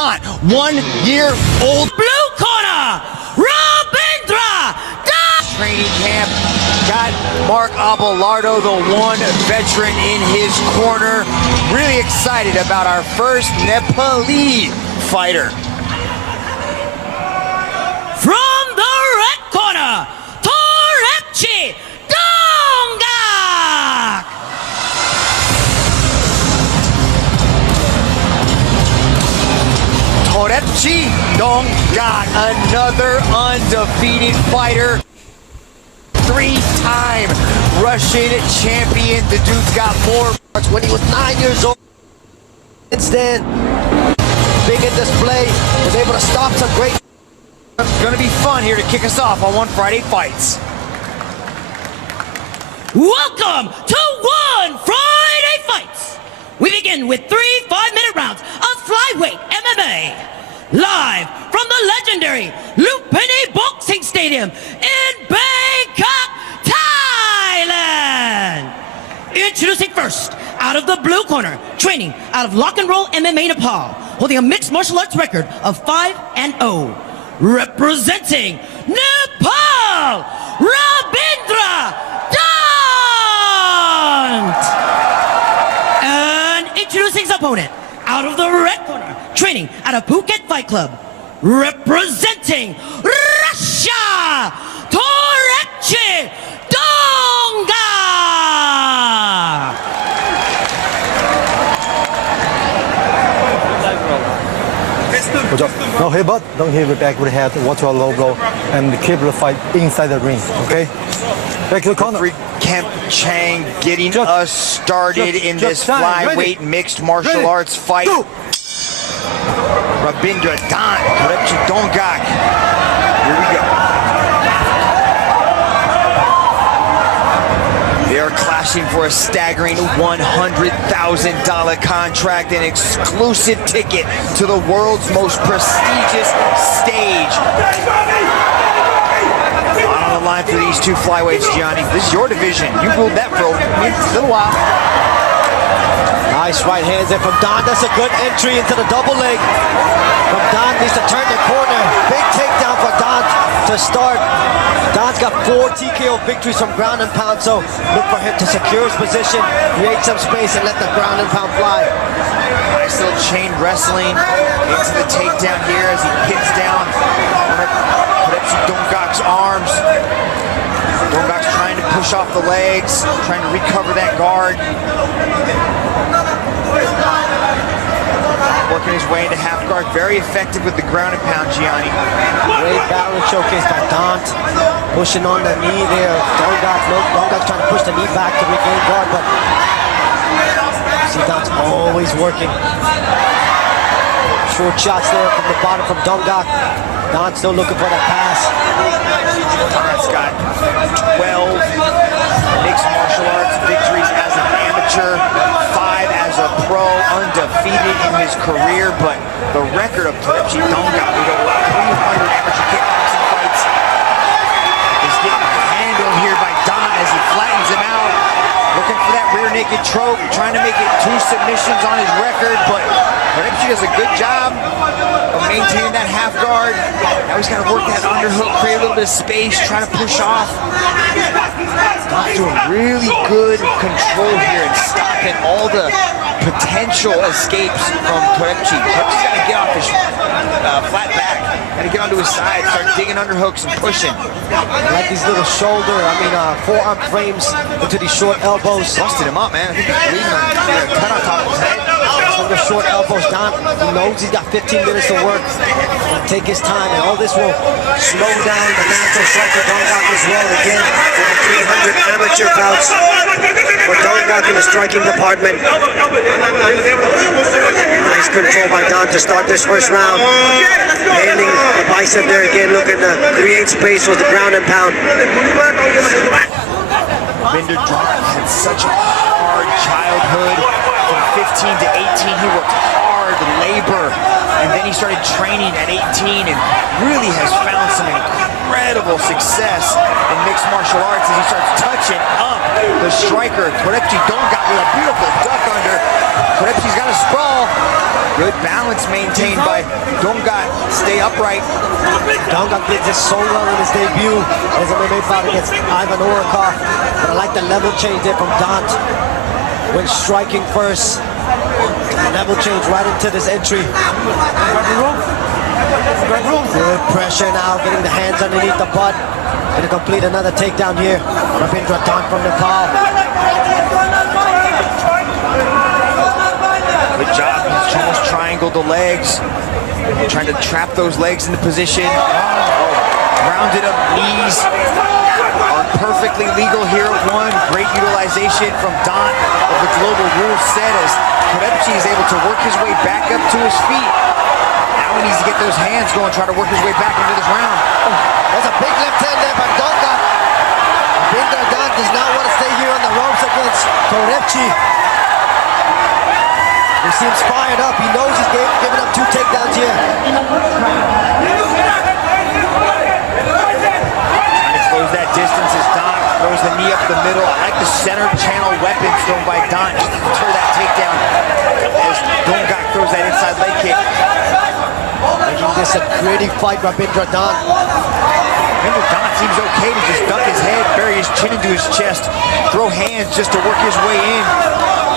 Dhant, 1 year old. Blue corner, Rabindra Dhant. Training camp, got Mark Abelardo, the one veteran in his corner. Really excited about our first Nepali fighter. From the red corner, torepchi, Dongak. Torepchi Dongak, another undefeated fighter. 3-time Russian champion. The dude's got more. When he was 9 years old. Since then, big in display, was able to stop some great. It's gonna be fun here to kick us off on One Friday Fights. Welcome to One Friday Fights. We begin with 3 5-minute rounds of flyweight MMA. Live from the legendary Lumpini Boxing Stadium in Bangkok, Thailand. Introducing first, out of the blue corner, training out of Lock and Roll MMA Nepal, holding a mixed martial arts record of 5-0. Representing Nepal, Rabindra Dhant. And introducing his opponent, out of the red corner, training out of Phuket Fight Club, representing Russia, torepchi, Dongak. No headbutt, don't hit the back with the head, watch your low blow, and keep the fight inside the ring, okay? Back to the corner. Kemp Chang getting us started in this flyweight mixed martial arts fight. Rabindra Dhant, torepchi Dongak. Here we go. They are clashing for a staggering $100,000 contract, an exclusive ticket to the world's most prestigious stage. On the line for these two flyweights, Gianni. This is your division. You ruled that for a little while. Nice right hands there from Dhant. That's a good entry into the double leg. From Dhant, needs to turn the corner. Big takedown for Dhant to start. Dhant's got 4 TKO victories from ground and pound, so look for him to secure his position, create some space, and let the ground and pound fly. Nice little chain wrestling into the takedown here as he pins down one of torepchi Dongak's arms. Dongak's trying to push off the legs, trying to recover that guard. Working his way into half guard, very effective with the ground and pound, Gianni. Great balance showcase by Dhant, pushing on the knee there. Dongak's trying to push the knee back to regain guard, but see Dhant's always working. Short shots there from the bottom from Dongak. Dhant still looking for that pass. Dhant's got 12 mixed martial arts victories as an amateur, 5 as a pro, undefeated in his career, but the record of torepchi Dongak with over 300 amateur kickboxing fights is getting handled here by Dhant as he flattens him out, looking for that rear naked choke, trying to make it 2 submissions on his record, but torepchi does a good job of maintaining that half guard. Now he's got to work that underhook, create a little bit of space, trying to push off. Dhant's doing really good control here and stopping all the potential escapes from torepchi. Torepchi's got to get off his flat back, got to get onto his side, start digging underhooks and pushing. I like these little forearm frames into these short elbows. Busted him up, man. I think he's bleeding on cut on top of his head. From the short elbows down, he knows he's got 15 minutes to work. He'll take his time, and all this will slow down the natural striker Dongak as well. Again, over 300 amateur bouts for Dongak in the striking department. Nice control by Dhant to start this first round. Handling the bicep there again, looking to create space with the ground and pound. Rabindra Dhant had such a hard childhood. From 15 to 18, he worked hard labor, and then he He started training at 18 and really has found some incredible success in mixed martial arts as he starts touching up the striker. Torepchi Dongak with a beautiful duck under. Torepchi's got a sprawl. Good balance maintained by Dongak. Stay upright. Dongak did this so well in his debut as a MMA fight against Ivan Orakov. But I like the level change there from Dhant. When striking first, level change right into this entry. Good pressure now, getting the hands underneath the butt. Gonna complete another takedown here. Rabindra Dhant from Nepal. Good job. He's almost triangled the legs. Trying to trap those legs into position. Rounded up knees are perfectly legal here at one. Great utilization from Dhant of the global rule set as Torepchi is able to work his way back up to his feet. Now he needs to get those hands going, try to work his way back into this round. There's a big left hand there by Dongak. Rabindra Dhant does not want to stay here on the ropes against Torepchi. He seems fired up. He knows he's giving up 2 takedowns here. Trying to close that distance as Dhant throws the knee up the middle. I like the center channel weapons thrown by Dhant just to deter that takedown as Dongak throws that inside leg kick. Making this a gritty fight, Rabindra Dhant. Rabindra Dhant seems okay to just duck his head, bury his chin into his chest, throw hands just to work his way in.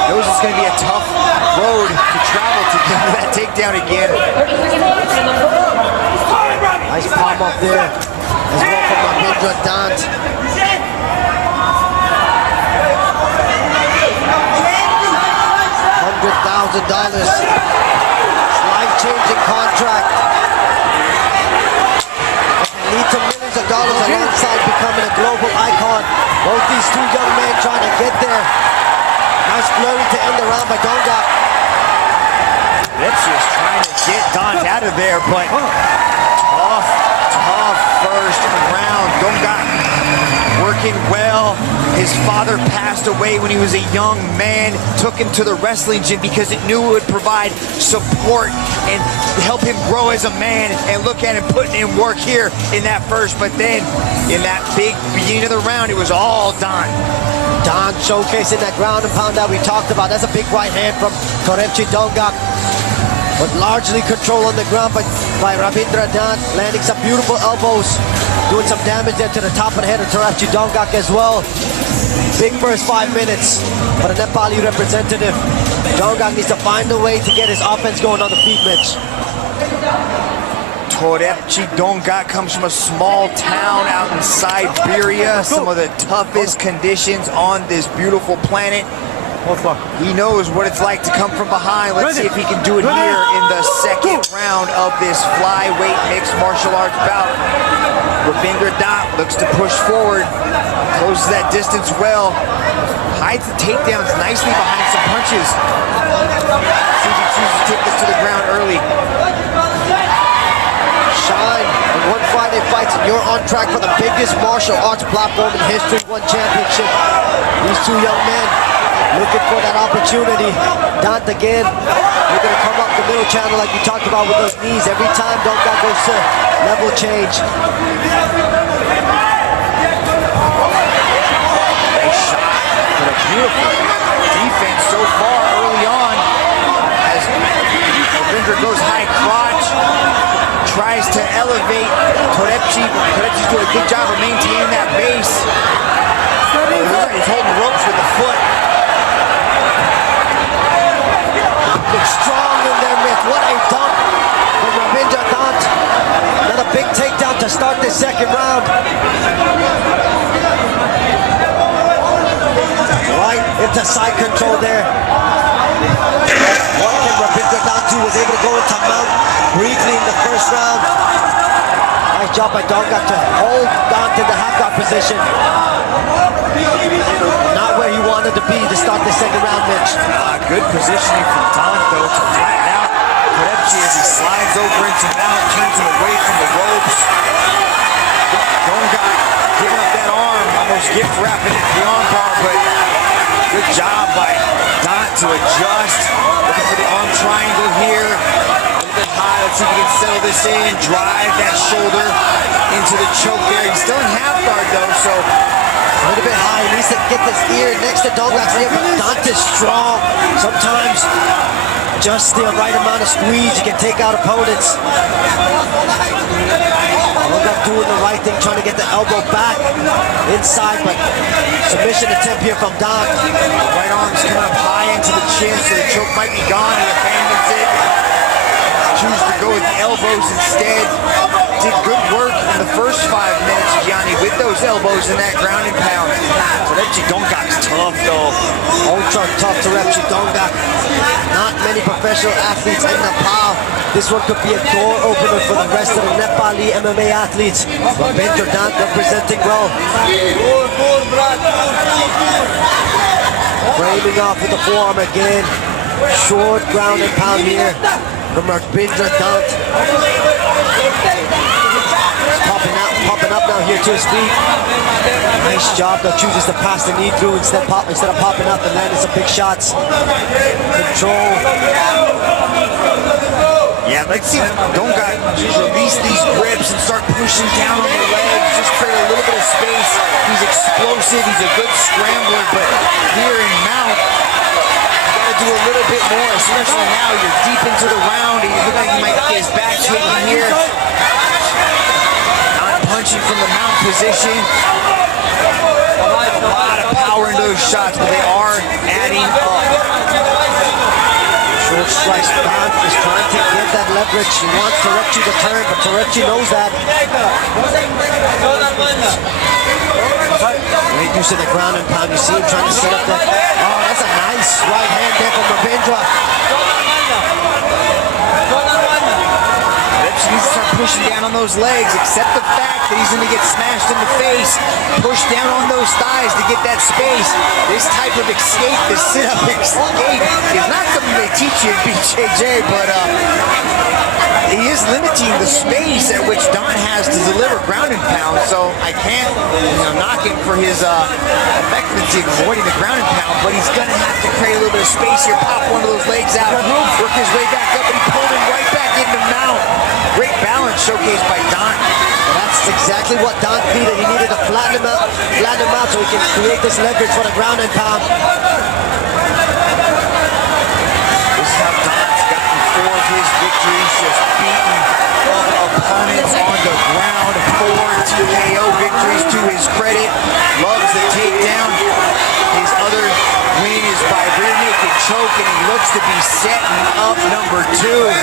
Knows it's going to be a tough road to travel to get to that takedown again. Nice palm up there as well from Rabindra Dhant. $100,000. Life-changing contract. Lead to millions of dollars alongside becoming a global icon. Both these 2 young men trying to get there. Nice flurry to end the round by Dongak. That's just trying to get Dhant out of there, but tough first round. Dongak working well. His father passed away when he was a young man, took him to the wrestling gym because it knew it would provide support and help him grow as a man, and look at him putting in work here in that first, but then in that big beginning of the round, it was all Dhant. Dhant showcasing that ground and pound that we talked about. That's a big right hand from Torepchi Dongak. But largely control on the ground by Rabindra Dhant, landing some beautiful elbows, doing some damage there to the top of the head of Torepchi Dongak as well. Big first 5 minutes for the Nepali representative. Dongak needs to find a way to get his offense going on the feet, Mitch. Torepchi Dongak comes from a small town out in Siberia, some of the toughest conditions on this beautiful planet. He knows what it's like to come from behind. Let's see if he can do it here in the second round of this flyweight mixed martial arts bout. Rabindra Dhant looks to push forward, closes that distance well, hides the takedowns nicely behind some punches. See if he chooses to take this to the ground early. Shine in One Friday Fights, and you're on track for the biggest martial arts platform in history, One Championship. These 2 young men looking for that opportunity. Dhant again, we're going to come up the middle channel like we talked about with those knees. Every time Dongak goes to level change. Nice shot, but a beautiful defense so far early on. As Rabindra goes high crotch, tries to elevate Torepchi. Torepchi's doing a good job of maintaining that base. He's holding ropes with the foot. Looks strong in there, Mitch. What a dump from Rabindra Dhant. Another big takedown to start this second round. Right into side control there. What can Rabindra Dhant do? Was able to go into mount briefly in the first round. Nice job by Dongak to hold Dhant in the half guard position. Not where he wanted to be to start the second round, Mitch. Good positioning from Dhant, though, to flatten out Torepchi as he slides over into mount, turns him away from the ropes. Dongak giving up that arm, almost gift wrapping it beyond bar, but good job by Dhant to adjust. Looking for the arm triangle here. A little bit high. Let's see if he can settle this in. Drive that shoulder into the choke there. He's still in half guard though, so a little bit high. He needs to get this ear next to Dongak's ear, but Dhant is strong. Sometimes just the right amount of squeeze, you can take out opponents. Dongak doing the right thing, trying to get the elbow back inside, but submission attempt here from Dhant. Right arm's coming up high into the chin, so the choke might be gone. He abandons it. Chooses to go with the elbows instead. Did good work in the first 5 minutes, Gianni, with those elbows and that ground and pound. Torepchi Dongak's tough though. Ultra tough Torepchi Dongak. Not many professional athletes in Nepal. This one could be a door opener for the rest of the Nepali MMA athletes. Rabindra Dhant representing well. Framing off with the forearm again. Short ground and pound here from Rabindra Dhant. Popping up now here to his feet. Nice job though, chooses to pass the knee through instead of popping up and landing some big shots. Control. Yeah, let's see Dongak just release these grips and start pushing down on the legs, just create a little bit of space. He's explosive, he's a good scrambler, but here in mount, you gotta do a little bit more, especially now you're deep into the round and you look like he might get his back taken here. Punching from the mount position. A lot of power in those shots, but they are adding up. Short slice. Dhant is trying to get that leverage. He wants Torepchi to turn, but Torepchi knows that. Great use of the ground and pound. You see him trying to set up that. Oh, that's a nice right hand there from Rabindra. Needs to start pushing down on those legs, accept the fact that he's going to get smashed in the face, push down on those thighs to get that space. This type of escape, this sit-up escape, is not something they teach you in BJJ, but he is limiting the space at which Dhant has to deliver ground and pound, so I can't knock him for his effectiveness of avoiding the ground and pound, but he's going to have to create a little bit of space here, pop one of those legs out, work his way back up, and he pulled him right back into mount. Great balance showcased by Dhant. That's exactly what Dhant needed. He needed to flatten him out so he can create this leverage for the ground and pound. This is how Dhant's gotten 4 of his victories, just beating opponents on the ground. 4 TKO victories to his credit. Loves the takedown. His other win is by rear naked choke, and he looks to be setting up number 2.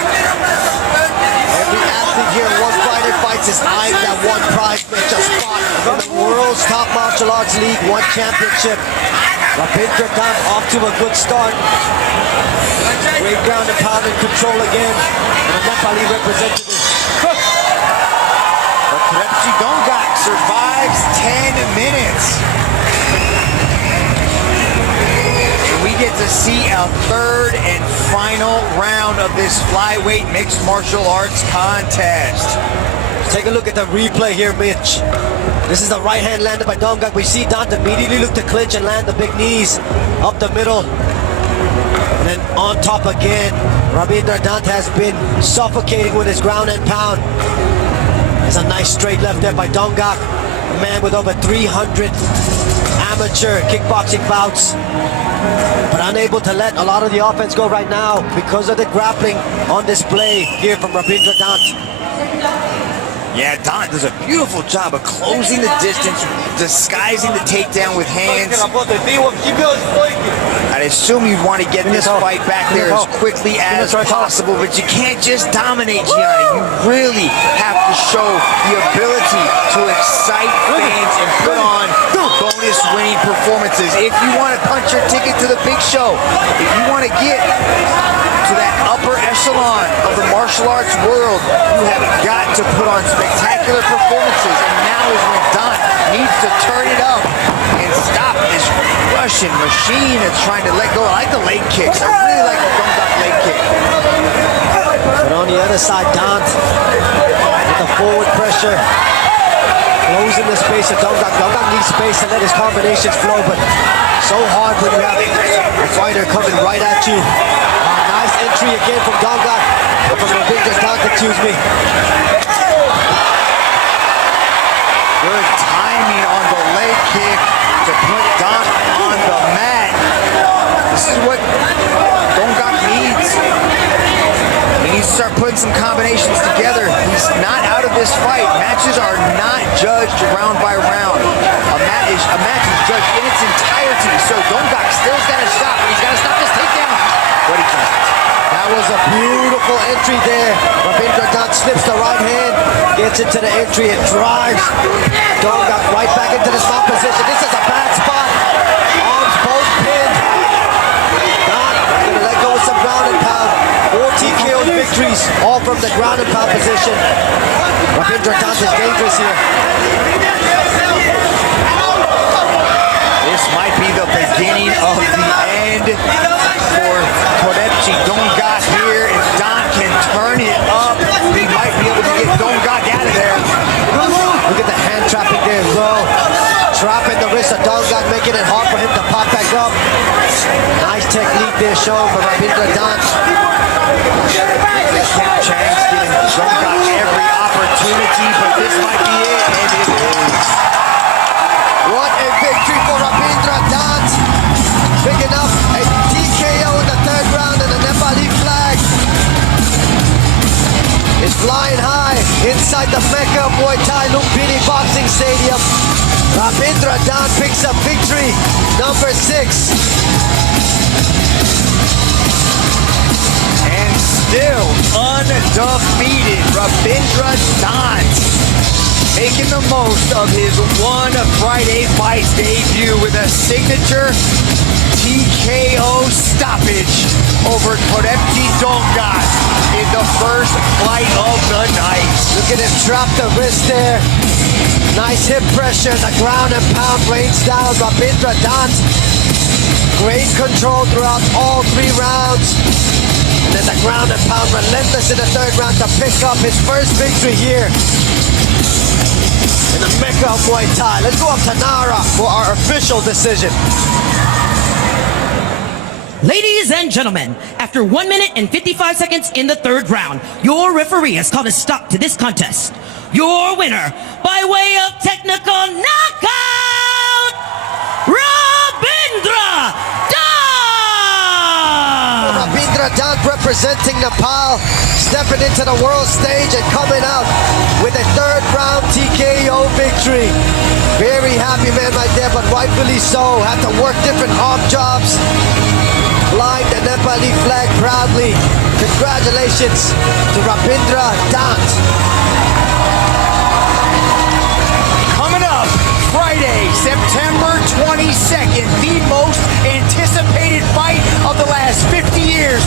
Every athlete here, one fighter fights his eyeing that one prize match, a spot in the world's top martial arts league, one championship. Rabindra Dhant off to a good start. Great ground and pound and control again. And a Nepali representative. But Torepchi Dongak survives 10 minutes. We get to see a 3rd and final round of this flyweight mixed martial arts contest. Take a look at the replay here, Mitch. This is the right hand landed by Dongak. We see Dhant immediately look to clinch and land the big knees up the middle. And then on top again. Rabindra Dhant has been suffocating with his ground and pound. There's a nice straight left there by Dongak. A man with over 300 amateur kickboxing bouts, but unable to let a lot of the offense go right now because of the grappling on display here from Rabindra Dhant. Yeah, Dhant does a beautiful job of closing the distance, disguising the takedown with hands. I'd assume you'd want to get this fight back there as quickly as possible, but you can't just dominate, Gianni. You really have to show the ability to excite fans and put on bonus winning performances. If you want to punch your ticket to the big show, if you want to get to that upper echelon of the martial arts world, you have got to put on spectacular performances, and now is when Dhant needs to turn it up and stop this Russian machine that's trying to let go. I like the leg kicks. I really like the Dongak leg kick. But on the other side, Dhant with the forward pressure, closing the space of Dongak. Dongak needs space to let his combinations flow, but so hard when you have a fighter coming right at you. Nice entry again from Dongak. From Rabindra Dhant, excuse me. Good timing on the leg kick to put Dhant on the mat. This is what Dongak needs. He needs to start putting some combinations together. He's not out of this fight. Matches are not judged round by round. A match is judged in its entirety. So Dongak still's got a shot, but he's got to stop this takedown. But he can't. That was a beautiful entry there. Rabindra Dhant slips the right hand, gets into the entry and drives Dongak right back into the stop position. This is a bad spot. Arms both pinned. Dhant gonna let go with some ground and pound. 4 TKO victories, all from the ground and pound position. Rabindra Dhant is dangerous here. This might be the beginning of the end for torepchi. Dongak here, if Dhant can turn it up, he might be able to get Dongak out of there. Look at the hand trapping there as well. Trapping the wrist of Dongak, making it hard for him to pop back up. Nice technique there shown by Rabindra Dhant. Chang's giving Dongak every opportunity, but this might be it, and it is. What a victory for Rabindra Dhant. Picking up a TKO in the 3rd round and a Nepali flag. Is flying high inside the Mecca of Muay Thai Lumpini Boxing Stadium. Rabindra Dhant picks up victory number 6. And still undefeated, Rabindra Dhant making the most of his one Friday Fights debut with a signature TKO stoppage over torepchi Dongak in the first fight of the night. Look at him drop the wrist there. Nice hip pressure. The ground and pound rains down. Rabindra Dhant. Great control throughout all 3 rounds. And then the ground and pound relentless in the 3rd round to pick up his first victory here in the Mecca of Muay Thai. Let's go up to Nara for our official decision. Ladies and gentlemen, after 1 minute and 55 seconds in the 3rd round, your referee has called a stop to this contest. Your winner, by way of technical knockout, Rabindra Dhant! Rabindra Dhant representing Nepal, stepping into the world stage and coming out with a 3rd round TKO victory. Very happy man right there, but rightfully so. Had to work different arm jobs. Flying the Nepali flag proudly. Congratulations to Rabindra Dhant. Coming up Friday, September 22nd, the most anticipated fight of the last 50 years.